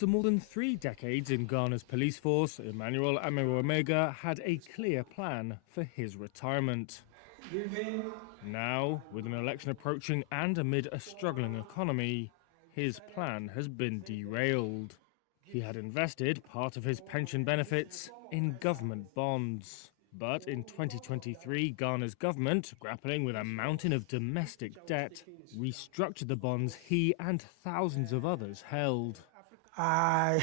After more than 3 decades in Ghana's police force, Emmanuel Omega had a clear plan for his retirement. Now, with an election approaching and amid a struggling economy, his plan has been derailed. He had invested part of his pension benefits in government bonds. But in 2023, Ghana's government, grappling with a mountain of domestic debt, restructured the bonds he and thousands of others held. I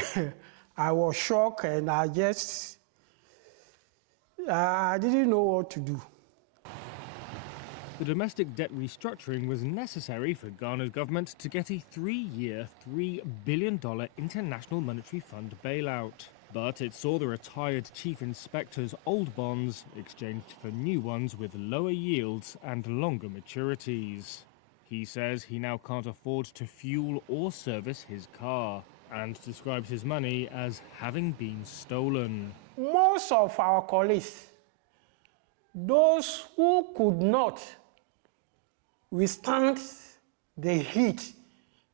was shocked and I didn't know what to do. The domestic debt restructuring was necessary for Ghana's government to get a 3-year, $3 billion International Monetary Fund bailout. But it saw the retired chief inspector's old bonds exchanged for new ones with lower yields and longer maturities. He says he now can't afford to fuel or service his car, and describes his money as having been stolen. Most of our colleagues, those who could not withstand the heat,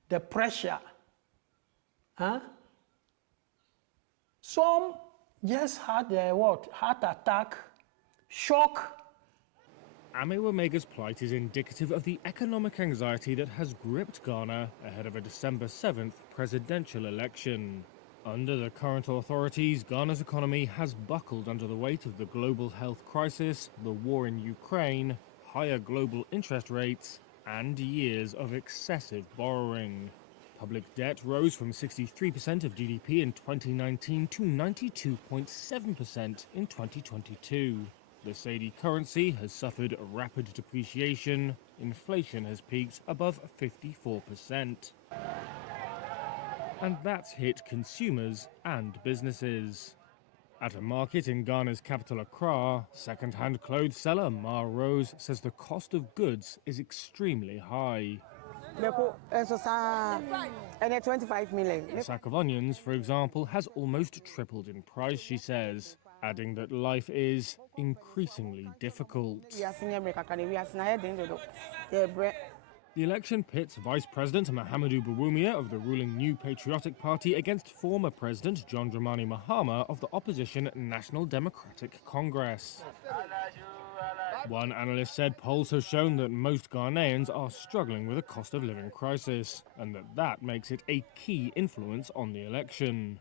the pressure, some just had a heart attack, shock. Omega's plight is indicative of the economic anxiety that has gripped Ghana ahead of a December 7th presidential election. Under the current authorities, Ghana's economy has buckled under the weight of the global health crisis, the war in Ukraine, higher global interest rates, and years of excessive borrowing. Public debt rose from 63% of GDP in 2019 to 92.7% in 2022. The Saudi currency has suffered rapid depreciation. Inflation has peaked above 54%. And that's hit consumers and businesses. At a market in Ghana's capital Accra, second-hand clothes seller Ma Rose says the cost of goods is extremely high. 25 million. A sack of onions, for example, has almost tripled in price, she says, adding that life is increasingly difficult. The election pits Vice President Mahamudu Bawumia of the ruling New Patriotic Party against former President John Dramani Mahama of the opposition National Democratic Congress. One analyst said polls have shown that most Ghanaians are struggling with a cost of living crisis, and that makes it a key influence on the election.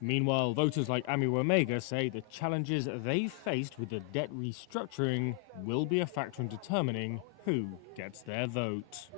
Meanwhile, voters like Omega say the challenges they've faced with the debt restructuring will be a factor in determining who gets their vote.